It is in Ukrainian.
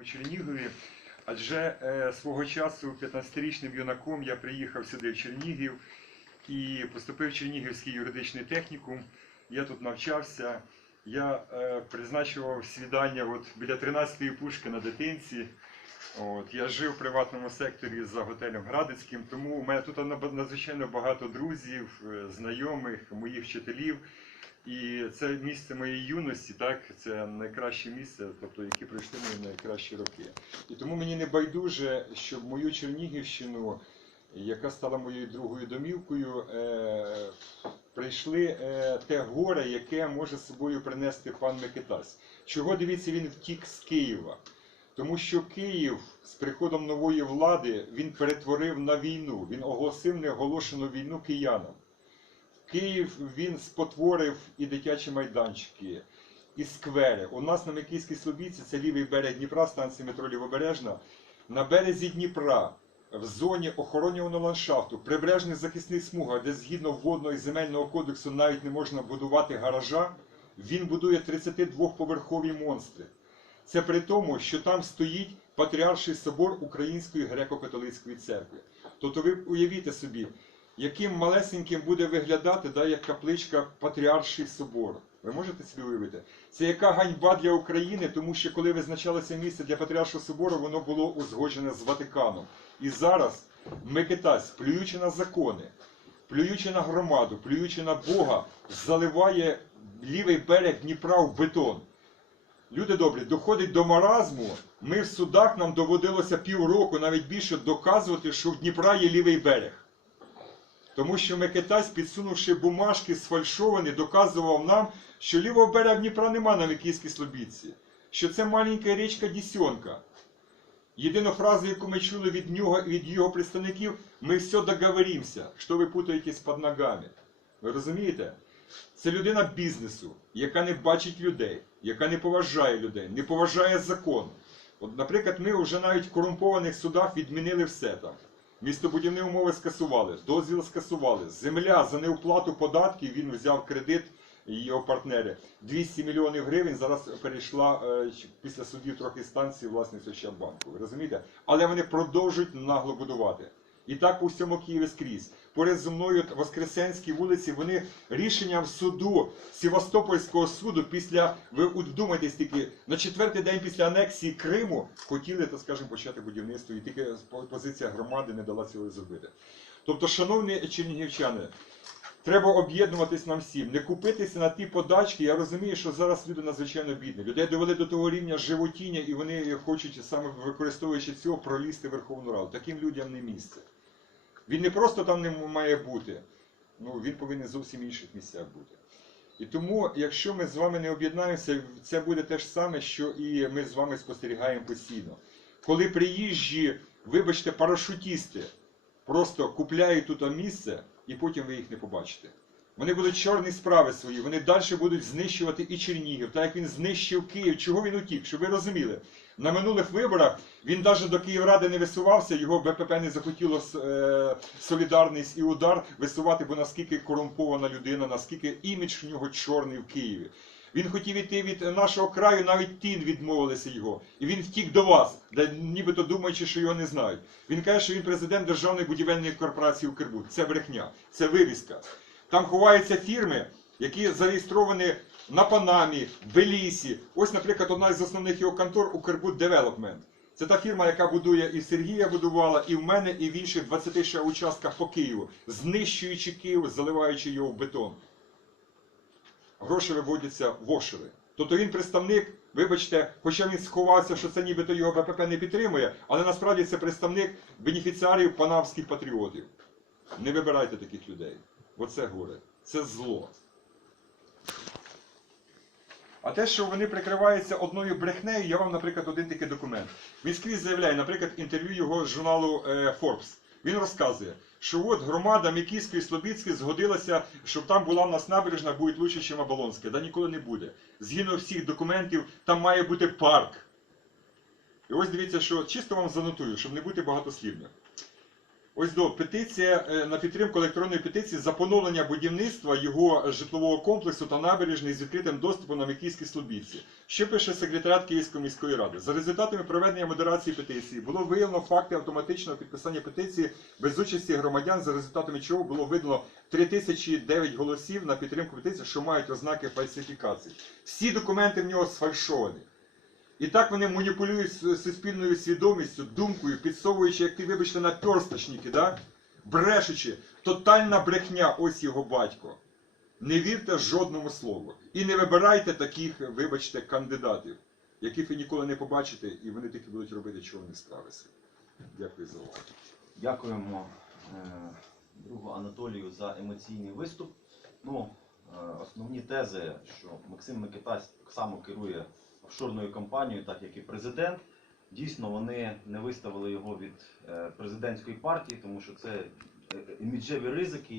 у Чернігові, адже е, свого часу 15-річним юнаком я приїхав сюди в Чернігів і поступив в Чернігівський юридичний технікум. Я тут навчався. Я е, призначував свідання от, біля 13-ї пушки на дитинці. От, я жив в приватному секторі за готелем Градицьким, тому у мене тут надзвичайно багато друзів, е, знайомих, моїх вчителів. І це місце моєї юності, так, це найкраще місце, тобто які пройшли мої найкращі роки. І тому мені не байдуже, щоб мою Чернігівщину, яка стала моєю другою домівкою, е, прийшли е, те горе, яке може з собою принести пан Микитась. Чого дивіться, він втік з Києва? Тому що Київ з приходом нової влади він перетворив на війну. Він оголосив неоголошену війну киянам. Київ він спотворив і дитячі майданчики, і сквери. У нас на Микільській Слобідці, це лівий берег Дніпра, станція метро Лівобережна. На березі Дніпра, в зоні охоронюваного ландшафту, прибережних захисних смугах, де згідно водного і земельного кодексу навіть не можна будувати гаража, він будує 32-поверхові монстри. Це при тому, що там стоїть Патріарший собор Української греко-католицької церкви. Тобто ви уявіть собі, яким малесеньким буде виглядати да, як капличка Патріарший собор. Ви можете собі уявити? Це яка ганьба для України, тому що коли визначалося місце для Патріаршого собору, воно було узгоджене з Ватиканом. І зараз Микитась, плюючи на закони, плюючи на громаду, плюючи на Бога, заливає лівий берег Дніпра в бетон. Люди добрі, доходить до маразму. Ми в судах нам доводилося півроку, навіть більше, доказувати, що в Дніпра є лівий берег. Тому що Микитась, підсунувши бумажки сфальшовані, доказував нам, що лівого берега Дніпра нема на Микільській Слобідці, що це маленька річка Дісьонка. Єдину фразу, яку ми чули від нього і від його представників, ми все договоримося, що ви путаєтесь під ногами. Ви розумієте? Це людина бізнесу, яка не бачить людей, яка не поважає людей, не поважає закон. От, наприклад, ми вже навіть в корумпованих судах відмінили все там. Містобудівні умови скасували, дозвіл скасували. Земля за неуплату податків він взяв кредит його партнери. 200 мільйонів гривень зараз перейшла е, після судів трохи станції власність Ощадбанку. Розумієте? Але вони продовжують нагло будувати. І так по всьому Києві скрізь. Поряд зі мною Воскресенській вулиці, вони рішенням суду Севастопольського суду після, ви вдумайтесь тільки, на четвертий день після анексії Криму хотіли, так скажемо, почати будівництво, і тільки позиція громади не дала цього зробити. Тобто, шановні чернігівчани, Треба об'єднуватись нам всім, не купитися на ті подачки. Я розумію, що зараз люди надзвичайно бідні. Людей довели до того рівня животіння, і вони хочуть саме використовуючи цього пролізти Верховну Раду. Таким людям не місце. Він не просто там не має бути, ну він повинен зовсім в інших місцях бути. І тому, якщо ми з вами не об'єднаємося, це буде те ж саме, що і ми з вами спостерігаємо постійно. Коли приїжджі, вибачте, парашутісти просто купляють тут місце, і потім ви їх не побачите. Вони будуть чорні справи свої, вони далі будуть знищувати і Чернігів, так як він знищив Київ. Чого він утік? Щоб ви розуміли, на минулих виборах він навіть до Київради не висувався, його БПП не захотіло е, солідарність і удар висувати, бо наскільки корумпована людина, наскільки імідж в нього чорний в Києві. Він хотів іти від нашого краю, навіть тін відмовилися його. І він втік до вас, де нібито думаючи, що його не знають. Він каже, що він президент Державної будівельної корпорації Укрбуд. Це брехня, це вивіска. Там ховаються фірми, які зареєстровані на Панамі, Белісі. Ось, наприклад, одна з основних його контор Укрбуд Девелопмент. Це та фірма, яка будує і Сергія будувала, і в мене, і в інших 20 ще участках по Києву, знищуючи Київ, заливаючи його в бетон гроші виводяться в офшори. Тобто він представник, вибачте, хоча він сховався, що це нібито його БПП не підтримує, але насправді це представник бенефіціарів панамських патріотів. Не вибирайте таких людей. Оце горе. Це зло. А те, що вони прикриваються одною брехнею, я вам, наприклад, один такий документ. Він скрізь заявляє, наприклад, інтерв'ю його з журналу е, Forbes. Він розказує, що от громада Микільської Слобідської згодилася, щоб там була в нас набережна, буде лучше, ніж Оболонська. Да ніколи не буде. Згідно всіх документів, там має бути парк. І ось дивіться, що чисто вам занотую, щоб не бути багатослівним. Ось до петиція е, на підтримку електронної петиції за поновлення будівництва його житлового комплексу та набережної з відкритим доступом на Микільській Слобідці. Що пише секретаріат Київської міської ради? За результатами проведення модерації петиції було виявлено факти автоматичного підписання петиції без участі громадян, за результатами чого було видано 3009 голосів на підтримку петиції, що мають ознаки фальсифікації. Всі документи в нього сфальшовані. І так вони маніпулюють суспільною свідомістю, думкою, підсовуючи, як ти, вибачте, наперсточники, да? брешучи. Тотальна брехня, ось його батько. Не вірте жодному слову. І не вибирайте таких, вибачте, кандидатів, яких ви ніколи не побачите, і вони тільки будуть робити, чого не справиться. Дякую за увагу. Дякуємо е, другу Анатолію за емоційний виступ. Ну, е, основні тези, що Максим Микитась так само керує офшорною компанією, так як і президент. Дійсно, вони не виставили його від е, президентської партії, тому що це е, іміджеві ризики.